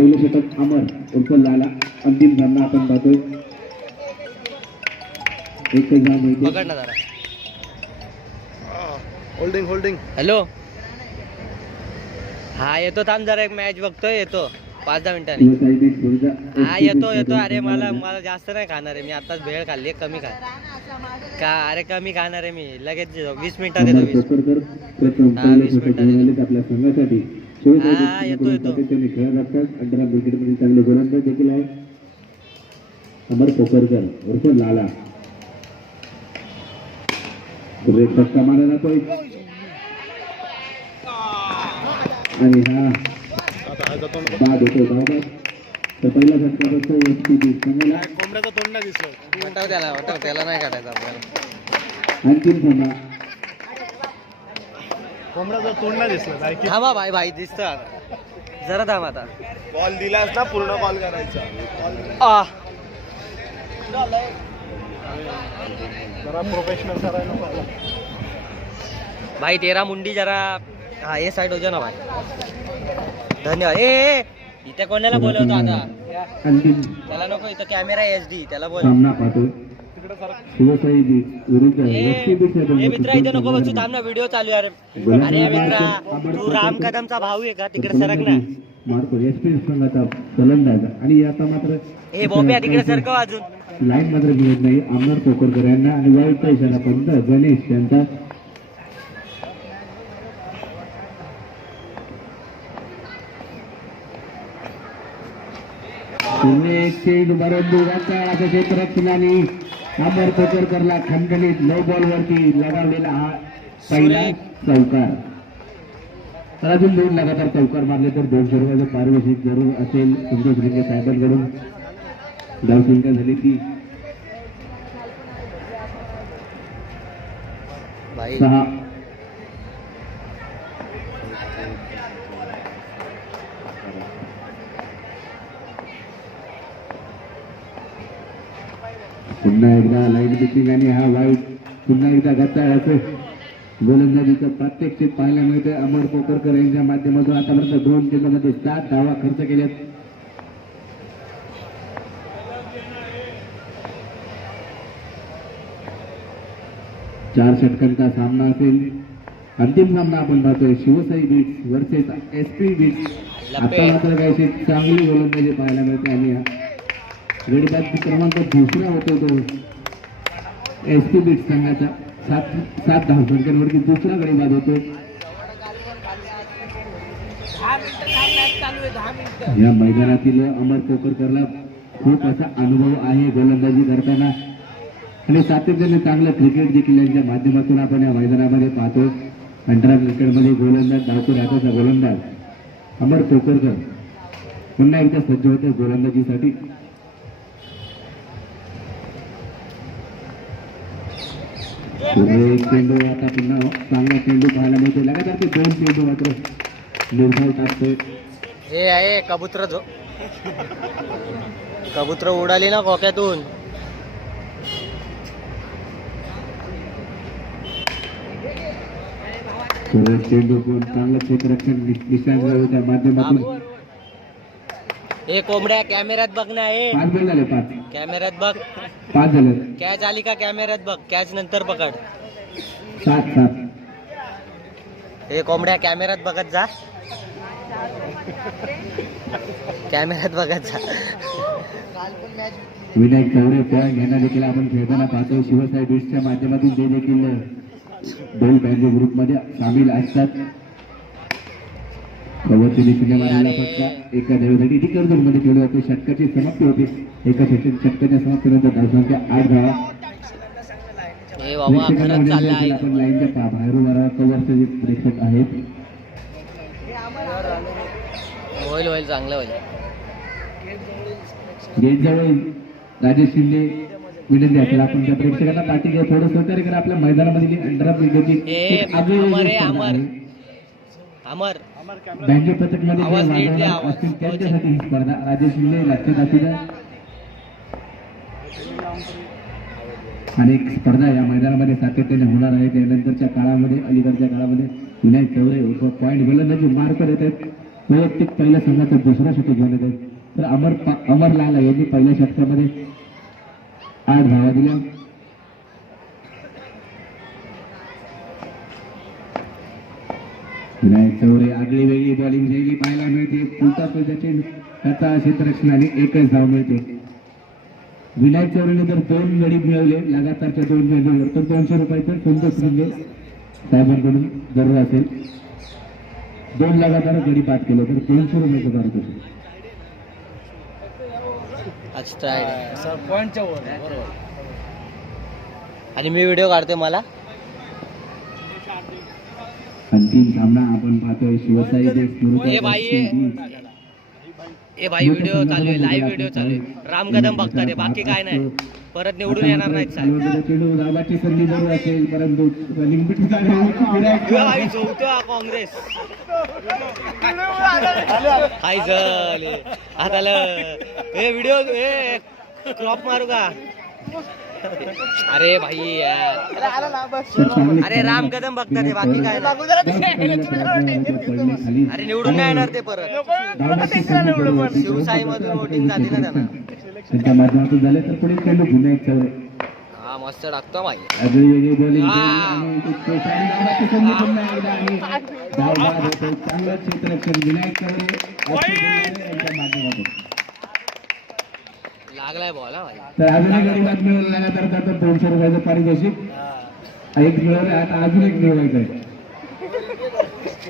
पहिलं षटक अमर उर्फ लाला. अंतिम सामना आपण पाहतोय. एक धाव पकड ना जरा. Holding holding. हॅलो, हा येतो, थांब जरा, एक मॅच बघतोय, येतो 5-10 मिनिटांनी. हा येतो येतो. अरे मला जास्त नाही खाणार आहे मी, आताच भेळ खाल्ली, कमी खा का. अरे कमी खाणार आहे मी, लगेच 20 मिनिटात येतो. 20 मिनिटात आपल्या संघासाठी हा येतो येतो. खेळत असतात. अंडर क्रिकेटमध्ये चांगले गोलंदाज देखील आहे. अमर पोकरकर उर्फ लाला. सुरेख फटका मारला जातोय आणि हा बाद होतो धावबाद. तर पहिला झटका बसतो एसपी संघाला. कोंबड्याचं तोंड नाही दिसलं. त्याला नाही काढायचं आपल्याला. अंतिम सामना. कोंबड्याचं तोंड नाही दिसलं. थांबा भाई दिसतं जरा, थांब आता. बॉल दिलास ना, पूर्ण बॉल करायचा. जरा प्रोफेशनल करायला भाई. तेरा मुंडी जरा हा ये साइड हो जा ना भाई. धन्यवाद. ए इथे कोणाला बोलवतो आता. अंतिम त्याला नको, इथं कॅमेरा SD, त्याला बोल. सामना पाहतोय. शिवसाई विरुद्ध हे मित्रा इथे नको बसू, थांब ना, व्हिडिओ चालू आहे. अरे मित्रा, तू राम कदमचा भाऊ आहे का, तिकडे सरक ना. मार्को एसपी संघाचा फलंदाज. आणि आता मात्र ए बोप्या तिकडे सरकव अजून. लाईन मात्र मिळत नाही अमर पोकरकर यांना. आणि वाईटचा इशारा पंत गणेश यांचा. क्षेत्ररक्षणाने अमर पोकरकरला खंडणीत लो बॉल वरती लगावलेला हा पहिला चौकार. तर अजून 2 लगातार चौकार मारले तर 200 रुपयाचं पारितोषिक जरूर असेल. संतोष रिंगे साहेबांकडून धावसंख्या झाली ती 6. पुन्हा एकदा लाईट पिचिंग आणि हा वाईट पुन्हा एकदा गच्चा असं गोलंदाजीचं प्रात्यक्षिक पाहायला मिळते अमर पोकरकर यांच्या माध्यमातून. आतापर्यंत 2 चेंडूमध्ये 7 धावा खर्च केल्यात. चार षटकांचा सामना असेल. अंतिम सामना आपण पाहतोय Shivsai beats versus SP beats. आता मात्र काही चांगली गोलंदाजी पाहायला मिळते आणि गडीबाद क्रमांक 2 होतो तो SP बीट्स संघाचा. 7 धावसंख्यांवरती 2रा गडीबाद होतो. या मैदानातील अमर पोकरकरला खूप असा अनुभव आहे गोलंदाजी करताना आणि सातत्याने चांगलं क्रिकेट देखील यांच्या माध्यमातून आपण या मैदानामध्ये पाहतो. अंडर क्रिकेटमध्ये गोलंदाज, धावतो हाताचा गोलंदाज अमर पोकरकर पुन्हा एकदा सज्ज होते गोलंदाजीसाठी. चेंडू आता पुन्हा चांगला चेंडू पाहायला मिळतो. लगातार ते 2 चेंडू मात्र निर्धाव टाकतोय. हे आहे कबूतर, जो कबूतर उडाली ना खोक्यातून. चेंडू पण चांगलं क्षेत्ररक्षण निशांच्या माध्यमातून. हे कोंबड्या कॅमेऱ्यात बघ ना. 5 बॉल झाले. 5 कॅमेऱ्यात बघ. 5 झाले. कॅच आली का कॅमेऱ्यात बघ, कॅच नंतर पकड. 7. हे कोंबड्या कॅमेऱ्यात बघत जा, कॅमेऱ्यात बघत जा. विनायक चौरे त्या घेणं देखील आपण खेळताना पाहतो. शिवसाई बीट्सच्या माध्यमातून ते देखील ढोल बँजो ग्रुपमध्ये सामील असतात. कवरची दिशेने मारलेला फटका एका धावेसाठी ती कर्जमध्ये खेळला जातो. षटकाची समाप्ती होते. एका षटकाच्या समाप्तीनंतर धावसंख्या 8 धावा. आपण लाईनच्या बाहेर उभा कवरचे जे प्रेक्षक आहेत. होईल चांगलं होईल. गेटजवळ राजेश शिंदे विनंती असेल आपण त्या प्रेक्षकांना पाठी घ्या, थोडं सहकार्य करा. आपल्या मैदानामधील अंडर अमर बँजो पथकमध्ये असतील त्यांच्यासाठी ही स्पर्धा. राजेश शिंदे लक्षात असू द्या. अनेक स्पर्धा या मैदानामध्ये सातत्याने होणार आहेत. यानंतरच्या काळामध्ये, अलीकडच्या काळामध्ये विनायक चौरे पॉईंट गोलंदाजी मार्क देत आहेत. वैयक्तिक पहिल्या संघाचा दुसरा षटक घेऊन येते. तर अमर लाला यांनी पहिल्या षटकामध्ये 8 धावा दिल्या. विनायक चौरे आगळी वेगळी बॉलिंग शैली पाहायला मिळते. फुलता फुलता चेंडू त्याचा क्षेत्ररक्षणाने 1च धाव मिळते. विनायक चौरेने जर 2 गडी मिळवले लगातारच्या 2 चेंडूवर तर 200 रुपयाचं सुंदर श्रींगे साहेबांकडून जरूर असेल. 2 लगातार गडी पाठ केलं तर 200 रुपयाचं पारितोषिक. Extra idea. सर पॉईंटच्या वर बरोबर. आणि मी व्हिडिओ काढते मला. अंतिम सामना आपण पाहतोय शिवसाई देश ए भाई व्हिडिओ चालू आहे, लाईव्ह व्हिडिओ चालू आहे. राम कदम बघतात आहे, बाकी काय नाही. परत निवडून येणार नाहीत साहेब. चेंडू दाबाची संधी जरूर असेल परंतु लिंबिट भाई झोपतो हा काँग्रेस. हाय झाले आता ए व्हिडिओ ए क्रॉप मारू का. अरे भाई यार. अरे राम कदम बघतात ते, बाकी काय नाही. अरे निवडून नाही येणार ते परत. शिवसाई मधून वोटिंग झाली ना त्यांना. त्यांच्या माध्यमातून झाले तर पुढे चेंडू पुन्हा एक चौरे. हा मस्त टाकतो भाई. आगळी वेगळी बॉलिंग धाव बाद होते. चांगलं क्षेत्ररक्षण विनायक चौरे यांच्या माध्यमातून. लागलाय बॉल हा भाई. तर अजून एक गडी बाद मिळवला लगातार जातात 200 रुपयाचं पारितोषिक. एक मिळवलं आता अजून एक मिळवायचं आहे.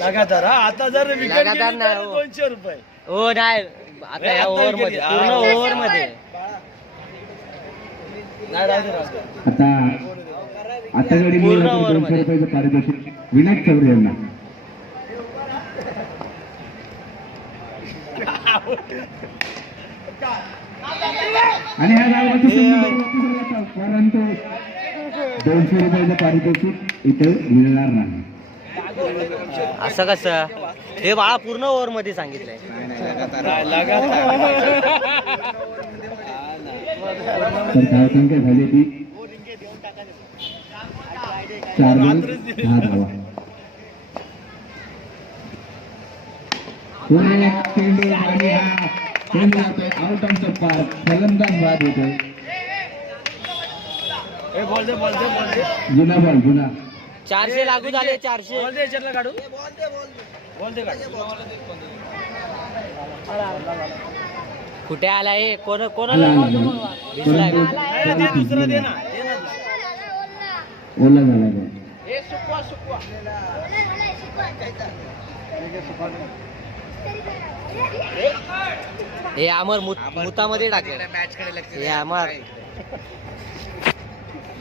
लगातार हा. आता जर विकेट लगातार नाही हो. 200 रुपये. हो नाही आता या ओव्हर मध्ये पूर्ण ओव्हर मध्ये. आता गडी मिळवलं तर 200 रुपयाचं पारितोषिक विनायक चौरे यांना. आणि ह्या गावाची परंतु 200 रुपयाचं पारितोषिक इथे मिळणार नाही. असं कसं हे बाळा पूर्ण ओव्हर मध्ये सांगितलंय. तर धावसंख्या झाली ती 4 बॉल 10 धावा. पुढे एक चेंडू आणि हा चेंडू जातोय आउट ऑफ द पार्क. फलंदाज बाद होतोय. जुना बॉल जुना. 400 लागू झाले. 400 काढू. कुठे आला हे कोण आला, आला. दिसलाय का? दुसरं दे ना. ओला झाला बॉल. हे अमर मुतामध्ये टाकले. हे अमर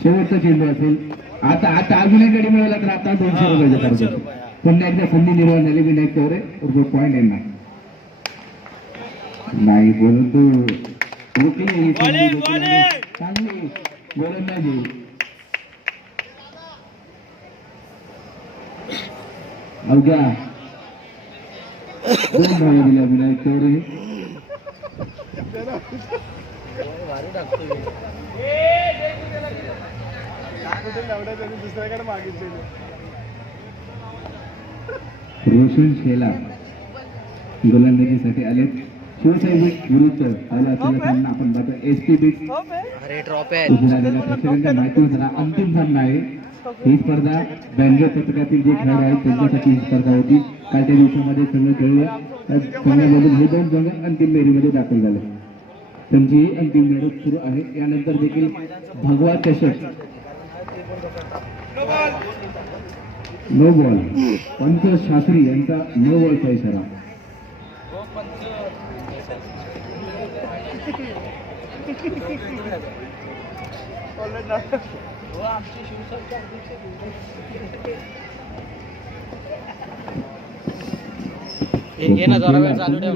शेवटचा चेंडू असेल. आता अजून एक गडी मिळवला तर आता 200 रुपयाचं पारितोषिक. पुन्हा एकदा संधी निर्माण झाली विनायक चौरे पॉईंट येणार नाही. परंतु चांगली गोलंदाजी. अवघ्या 2 धावा दिल्या विनायक चौरे. दुसऱ्याकडे मागितले. रोशन शेला गोलंदाजीसाठी आले. शिवसाई बीट विरुद्ध पहिला असलेला सामना आपण पाहतो एसपी बीट. अरे ड्रॉप आहे. प्रेक्षकांच्या माहितीनुसार अंतिम सामना आहे. ही स्पर्धा बँजो पथकातील जे खेळाडू आहेत त्यांच्यासाठी ही स्पर्धा होती. कालच्या दिवसामध्ये संघ खेळले. संघामधून हे 2 संघ अंतिम फेरीमध्ये दाखल झाले. त्यांची अंतिम लढत सुरू आहे. यानंतर देखील भगवा चषक नो बॉल. पंच शास्त्री यांचा नो बॉलचा इशारा.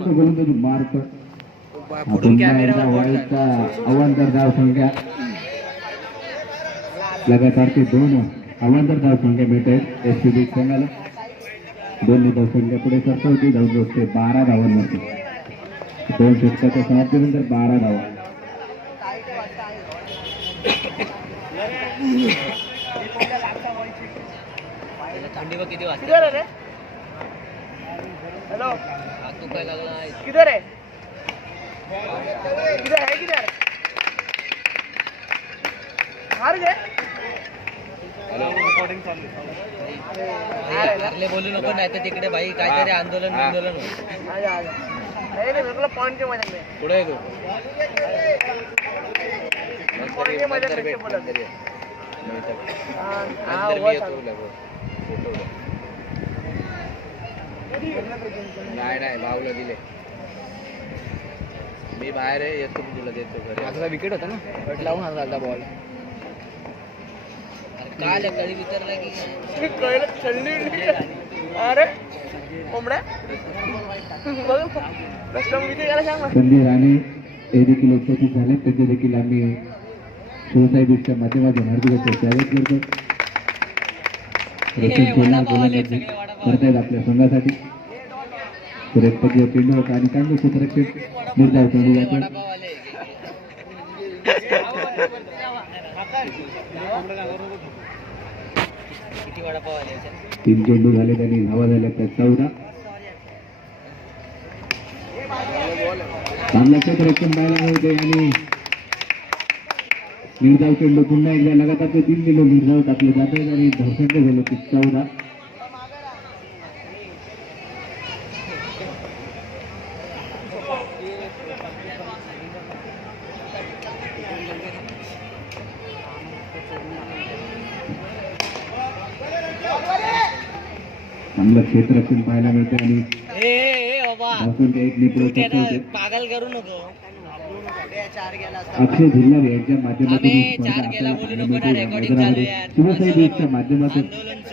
गोलंदाजी मार्क अवांतर धाव संख्या लगातार ते 2 अवांतर धाव संख्या मिळत आहेत एसपी संघाला. 2 धाव संख्या पुढे सरसा होती. धाव असते 12 धावांवरती. 2 षटकाच्या समाप्तीनंतर 12 धावा. थंडी किती वाजते. दुखायला लागला किधर है किधर है किधर हार गए हारले बोलू नको नाही तर तिकडे भाई काहीतरी आंदोलन आंदोलन आजा आजा नहीं मेरे को पॉइंट के मजा में पुढे तू पॉइंट के मजा में बोला हां वो नाही भाऊला दिले मी बाहेर आहे येतो मी तुला देतो घरी आता विकेट होता ना कट लावून आला बॉल काल कळी विचारला की कळलं चलनी अरे कोंबड्या बघ कस्टम किती गेला सांग संजय राणे हे देखील उपस्थित झाले. त्यांचे देखील आम्ही शिवसाई बीटच्या माध्यमातून हार्दिक स्वागत करतो. रचिन सोनार गोलंदाजी करतायत आपल्या संघासाठी. सुरेखपती चेंडू होता आणि चांगलं सुरक्षित निर्धाव चेंडू जातो. किती वडापाव आले 3 चेंडू झाले त्यांनी धावा झाल्या त्या 14. चांगलं क्षेत्ररक्षण पाहायला मिळते आणि निर्धाव चेंडू पुन्हा एकदा लगातार ते 3 चेंडू निर्धाव टाकले जात आहेत आणि धावसंख्या झाले ती 14. चांगलं क्षेत्ररक्षण पाहायला मिळते आणि धावसंख्या 1 ने पुढे सरकवते. पागल करू नको अक्षय धिल्लार यांच्या माध्यमातून ही आम्ही स्पर्धा 4 गेला आपल्याला बोलू नको पाहायला ना, मिळते. recording चालू आहे यार. शिवसाई बीटच्या माध्यमातून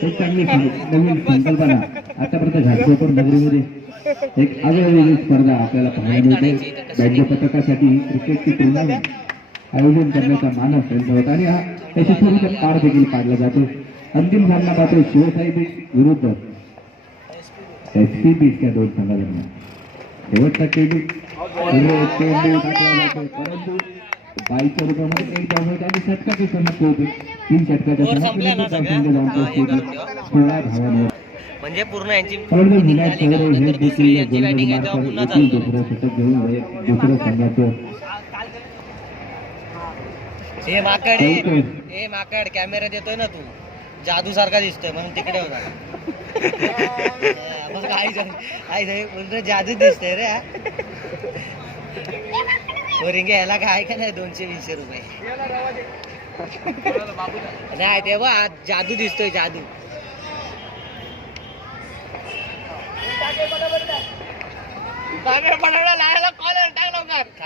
एक चांगली नवीन संकल्पना आतापर्यंत घाटकोपर नगरीमध्ये एक आगळीवेगळी स्पर्धा आपल्याला पाहायला मिळते. राज्य पथकासाठी क्रिकेटची टुर्नामेंट आयोजन करण्याचा मानस त्यांचा होता आणि हा यशस्वीरित्या पार देखील पाडला जातो. अंतिम सामना पाहतो शिवसाई बीट विरुद्ध एसपी बीटच्या 2 संघादरम्यान. शेवटचा चेंडू चेंडू टाकला जातो परंतु बाईच्या रूपामध्ये 1 धाव मिळते आणि षटकाची समाप्ती होते. 3 षटकाच्या समाप्तीनंतर संघ जाऊन पोहोचतो 16 धावांवर. म्हणजे पूर्ण यांची परंतु विनायक झाली चौरे का? हे तर दुसरी देखील यांची बॅटिंग आहे तेव्हा पुन्हा गोलंदाजी चालतो. दुसरं षटक घेऊन दुसरं संघाचं हे माकड हे माकड कॅमेऱ्यात येतोय ना तू जादू सारखा दिसतोय म्हणून तिकडे होता मग आई बोलतो जादू दिसतोय रे हा. रिंगे याला काय का नाही 220 रुपये नाही तेव्हा आज जादू दिसतोय जादू.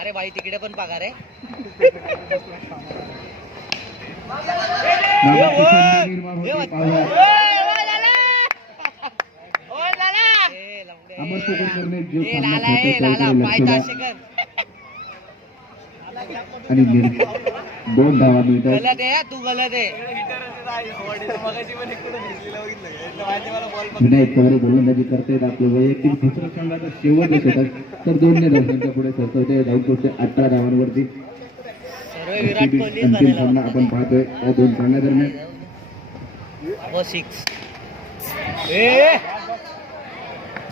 अरे बाई तिकडे पण पगार आहे. निर्माण होते पाहूया. अमर कुलकर्णी जो सामना खेळतोय आणि 2 धावा मिळतात. गलत आहे तू गलत आहे. विनायक चौरे गोलंदाजी करतायत. आपले वैयक्तिक दुसऱ्या संघाचा शेवटचे षटक तर 2 ने धावसंख्या पुढे सरकवते. धावसंख्या 18 धावांवरती. सर्व विराट कोहली अंतिम सामना आपण पाहतोय या 2 संघादरम्यान.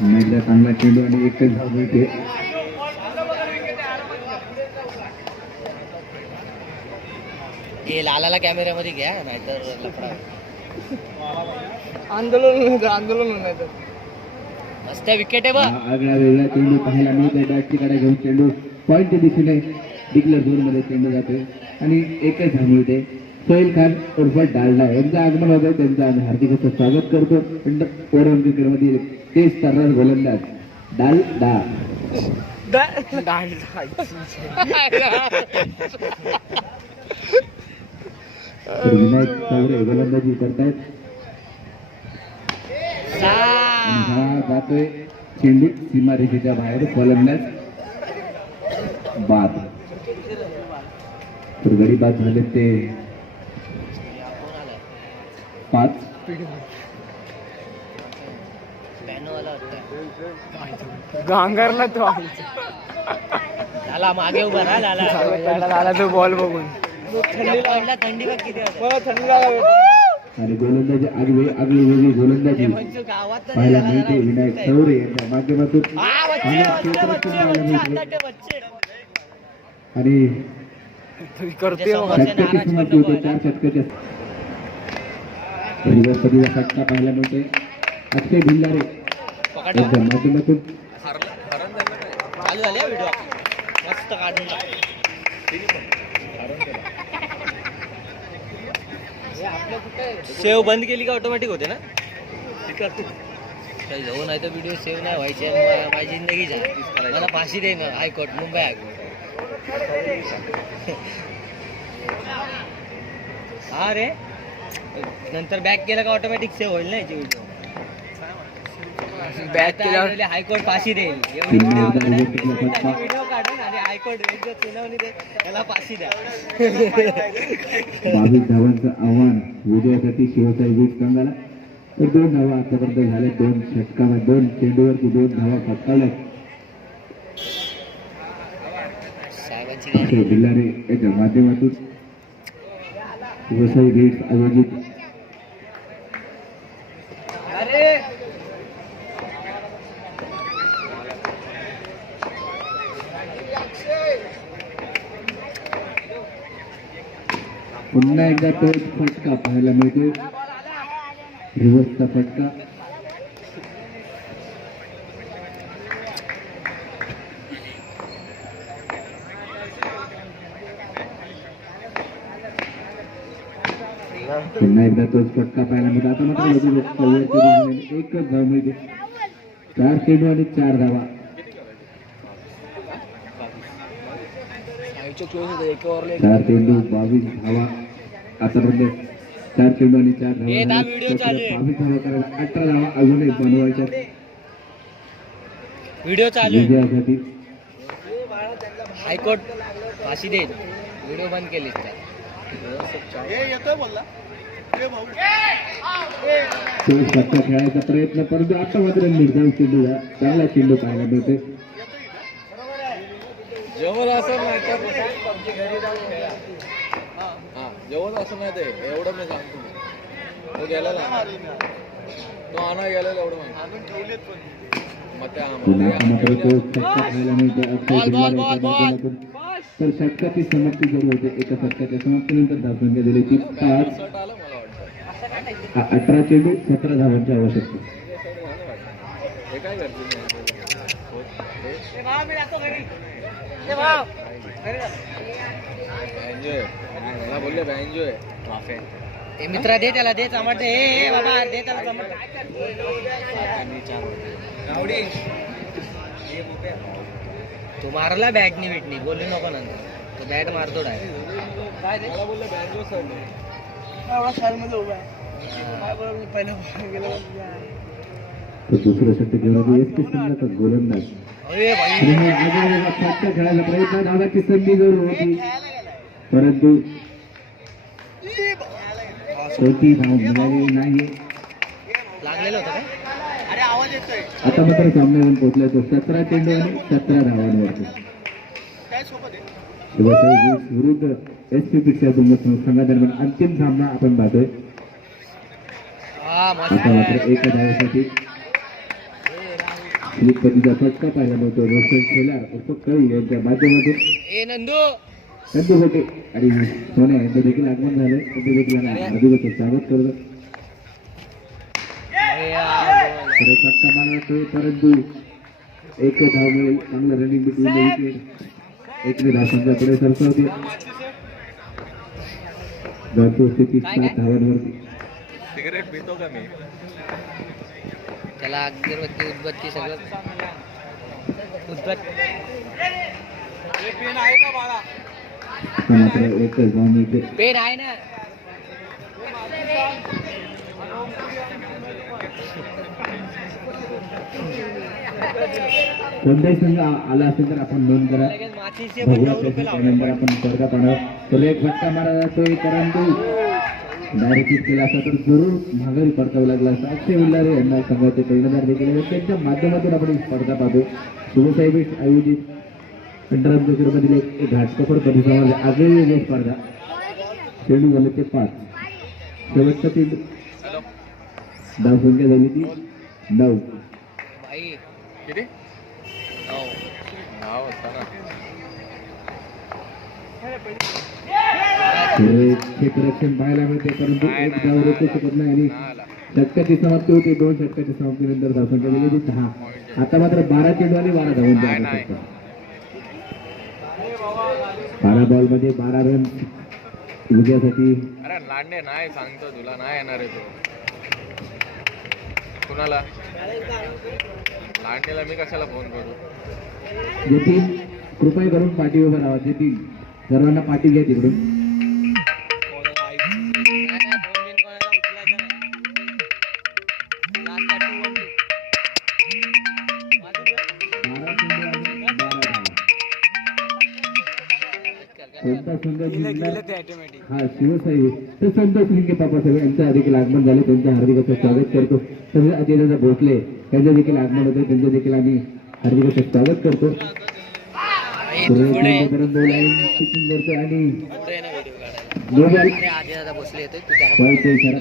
एकदा चांगला चेंडू आणि 1 धाव मिळते. हे लालाला कॅमेऱ्यामध्ये घ्या नाहीतर लफडा. आंदोलन नाही तर मस्त विकेट आहे बा. आगळा वेगळा चेंडू पाहायला मिळतोय. बॅटची कडे घेऊन चेंडू पॉईंटच्या दिशेने डिक्लेअर झोन मध्ये चेंडू जातोय आणि 1 धाव मिळते. सोहेल खान उर्फ डालडा यांचं आगमन होत आहे. त्यांचं आम्ही हार्दिक असं स्वागत करतो. ओरम क्रिकेटमधील तेज तर्रार गोलंदाज डालडा. तर विनायक चौरे गोलंदाजी करतायत. हा जातोय चेंडू सीमारेषेच्या बाहेर. फलंदाज बाद. तर गडी बाद झाले ते 5. गांगरला तो लाला मागे उभा राहा लाला. झाला तो बॉल बघून थंडी बघ किती होते. थंडी लागला. आणि गोलंदाजी आगळी वेगळी गोलंदाजी गावात पाहायला मिळते. विनायक चौरे यांच्या माध्यमातून आणि करते षटकाची समाप्ती होते 4 षटकाच्या. पहिल्या सदीचा फटका पाहायला मिळतोय अक्षय भिल्लारे यांच्या माध्यमातून. चालू झाले व्हिडिओ मस्त काढून सेव बंद केली का ऑटोमॅटिक होते ना. काही जाऊ नाही तर व्हिडिओ सेव्ह नाही व्हायचे. माझी जिंदगी जा मला फाशी दे ना हायकोर्ट मुंबई हायकोर्ट. हा रे नंतर बॅक केलं का ऑटोमॅटिक सेव्ह होईल ना याची व्हिडिओ. बॅक केल्यावर हायकोर्ट फाशी देईल. व्हिडिओ काढून आणि हायकोर्ट सुनावणी दे त्याला फाशी द्या. 22 धावांचं आव्हान विजयासाठी शिवसाई बीट संघाला. तर 2 धावा आतापर्यंत झाले. 2 षटकामध्ये 2 चेंडूवरती 2 धावा फटकावल्या. अक्षय भिल्लारे याच्या माध्यमातून शिवसाई बीट आयोजित पुन्हा एकदा तोच फटका पाहायला मिळतो. रिव्हर्सचा फटका. पुन्हा एकदा तोच फटका पाहायला मिळतो. आता मात्र एकच धाव मिळते. 4 चेंडू आणि 4 धावा. 4 चेंडू 22 धावा आतापर्यंत. 4 चेंडू आणि 4 धावा. 22 धावा करायला 18 धावा अजून एक बनवायच्या व्हिडिओ चालू विजयासाठी. हायकोर्ट फाशी देईल व्हिडिओ बंद केली. तो फटका खेळायचा प्रयत्न परंतु आता मात्र निर्धाव चेंडू चांगला चेंडू पाहायला मिळते. जेवण असं नाही जेवण असं नाही ते एवढं मी सांगतो. तो गेलेला तो आणा गेलेला एवढं मग त्या मात्र तो फटका पाहायला मिळते अक्षय भिल्लारे. तर षटकाची समाप्ती जरी होते. एका षटकाच्या समाप्तीनंतर धावसंख्या दिली ती 5. 18 चेंडू 17 धावांची आवश्यकता. हे काय करते एन्जॉय मला बोलले एन्जॉय ते मित्रा दे त्याला दे चमट हे बाबा दे त्याला चमट. तू मारला बॅटनी बिटनी बोलली नको नंतर तो बॅट मारतो डायरेक्ट. मला बोलले बँजो सर तर दुसरं षटक घेऊन एसपी संघाचा गोलंदाज फटका खेळायचा प्रयत्न. धावाची संधी जरूर होती परंतु छोटी धाव मिळाली नाही. लागलेलं होतं काय. आता मात्र सामन्यावर पोहोचला तो 17 चेंडू आणि 17 धावांवरती. शिवसाई बीट्स विरुद्ध एसपी पिक्चर संघादरम्यान अंतिम सामना आपण पाहतोय. आता मात्र 1 धावेसाठी श्रीपतीचा फटका पाहायला मिळतो. रोशन शेलार उर्फ कळी यांच्या माध्यमातून नंदू होते आणि सोन्या यांचं देखील आगमन झालं. त्यांचं देखील अधिक स्वागत करतो. फटका मारतो परंतु 1 धाव मिळेल. चांगलं रनिंग बिटवीन विकेट. 1 धावांच्या पुढे सरसावते. जातो स्थिती 7 धावांवरती. सिगरेट पितो का मी त्याला अगरबत्ती उदबत्ती सगळं मात्र 1 धाव मिळते. पेन आहे ना. कोणताही संघ आला असेल तर आपण नोंद करा. त्यानंतर आपण स्पर्धा पाहणार. तर 1 फटका मारा जातोय परंतु डायरेक्ट हिट केला असता तर जरूर माघारी परतावं लागला असता. अक्षय भिल्लारे यांना संघाचे कर्णधार देखील त्यांच्या माध्यमातून आपण स्पर्धा पाहतो. शिवसाई बीट्स आयोजित अंतरांमधील एक घाटकोपर परिसरामध्ये आगळी स्पर्धा. चेंडू झाले ते 5. शेवटचा चेंडू. धावसंख्या झाली ती 9. किती क्षेत्ररक्षण पाहायला मिळते परंतु एक धाव रोखू शकत नाही आणि षटकाची समाप्ती होती. 2 षटकाच्या समाप्तीनंतर धावसंख्या दिली 10. आता मात्र 12 चेंडू आणि 12 धावांची आवश्यकता. 12 बॉल मध्ये 12 रन विजयासाठी. अरे लांडे नाही सांगतो तुला नाही येणार आहे तो. कुणाला लांडेला मी कशाला फोन करू. जतीन कृपया करून पाठी उभं राहा. जतीन सर्वांना पाठी घ्या तिकडून. कोणता संघ जिंकला? हा शिवसाई तर संतोष लिंगे पापासाहेब यांचं देखील आगमन झाले. त्यांच्या हार्दिक असं स्वागत करतो. तसेच अजय भोसले यांचं देखील आगमन होते. त्यांचं देखील आम्ही हार्दिक असं स्वागत करतो. आणि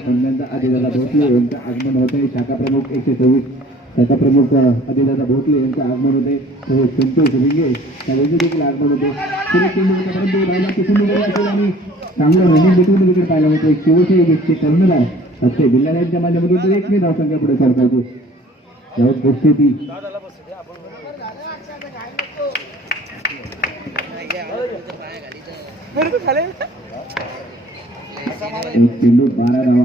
पहिल्यांदा आदिदादा भोसले यांचं आगमन होते. शाखा प्रमुख 124 शाखा प्रमुख आदिदादा भोसले यांचं आगमन होते. तसेच संतोष लिंगे यांचे देखील आगमन होते. आणि चांगलं रनिंग भेटून देखील पाहायला मिळतो. शिवशाही व्यक्ती कर्नल आहे अक्षय बिल्लाल यांच्या माध्यमातून एक धावसंख्या पुढे सरकारतो. ती चेंडू 12 धावा.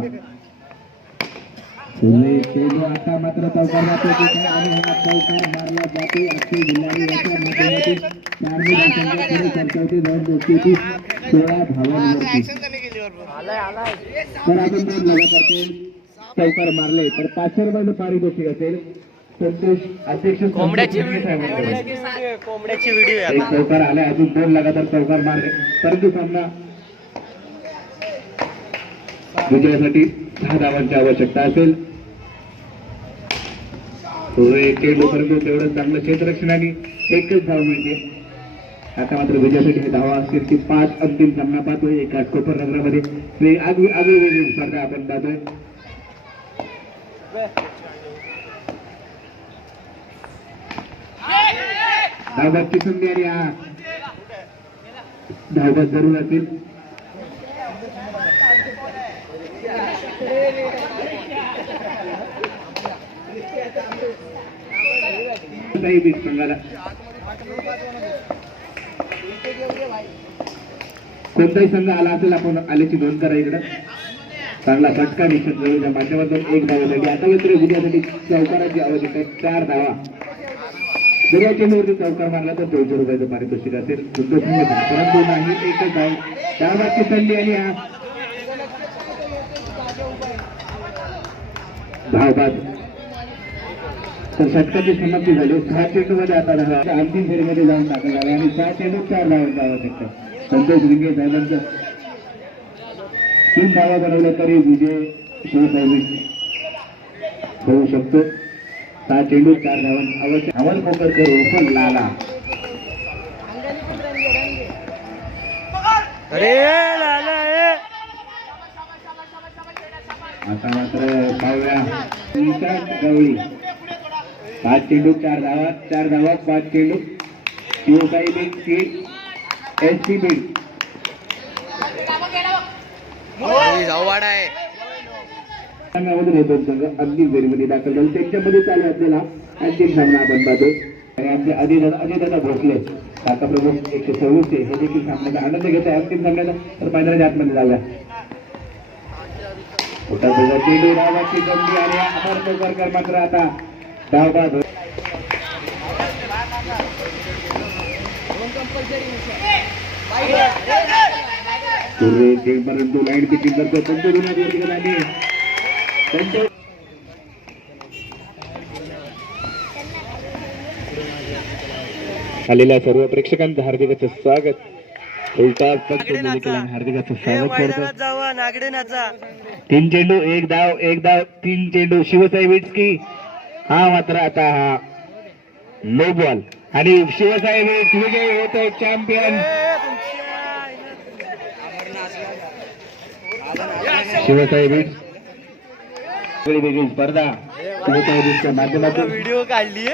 चेंडू आता मात्र चौकार जातो आणि हा चौकार मारला जातो. अक्षय बिल्लाल यांच्या माध्यमातून 4 धावसंख्या पुढे सरकारते. जाऊन दोस्ती 16 धावांवरती. तर आपण करते चौकार मारले तर 500 रुपये पारितोषिक असेल. संतोष अध्यक्ष कोंबड्याची व्हिडिओ एक चौकार आलाय. अजून 2 लगातार चौकार मारले परंतु सामना विजयासाठी 6 धावांची आवश्यकता असेल. चेंडू परंतु तेवढं चांगलं क्षेत्ररक्षणाने 1च धाव मिळते. आता मात्र विजयासाठी हे धावा असतील की 5 अंतिम सामना पाहतोय. एका कोपर नगरामध्ये आगळी स्पर्धा आपण पाहतोय. धावबादची संधी आणि हा धावबाद जरूर असेल. संघाला कोणताही संघ आला असेल आपण आल्याची नोंद करा. इकडं चांगला फटका निश्चित जरूरच्या माध्यमातून 1 धावासाठी. आता मात्र विजयासाठी चौकाराची आवश्यकता 4 धावा. जर या चेंडूवरती चौकार मारला तर 200 रुपयाचं पारितोषिक असेल. परंतु नाही 1च धाव. धावबादची संधी आणि हा धावबाद. तर षटकाची समाप्ती झाली. 6 चेंडूमध्ये आता अंतिम फेरीमध्ये जाऊन टाकलं झालं आणि 6 चेंडू 4 धावांची आवश्यकता. संतोष लिंगे साहेबांचं 3 धावा बनवल्या तरी विजय शिवसाई होऊ शकतो. 6 चेंडू 4 धावांची आवश्यक. अमल कोकरकर उर्फ लाला. आता मात्र पाहूया गवळी. 5 चेंडू 4 धावा. 4 धावा 5 चेंडू. शिवसाई बीड की एसपी बीड दोन संघ अंतिम फेरीमध्ये दाखल झाले. त्यांच्यामध्ये चालू असलेला अंतिम सामना आपण पाहतो. आणि आमचे अजयदादा भोसले शाखा प्रमुख 126 हे देखील सामन्याचा आनंद घेत आहे. अंतिम सामन्याचा तर मैदानाच्या आतमध्ये झाला. चेंडू धावाची बंदी आणि अमर कोकरकर मात्र आता धावबाद. परंतु लाईन पिचिंग करतो. आलेल्या सर्व प्रेक्षकांचं हार्दिक स्वागत. हार्दिक स्वागत करतो. 3 चेंडू 1 धाव 1 धाव 3 चेंडू शिवसाई विट्सकी. हा मात्र आता हा नो बॉल आणि शिवसाई विट्स विजय होतोय. Champion Shivsai beats. वेगळी स्पर्धा शिवसाई विट्सच्या माध्यमातून व्हिडिओ काढली.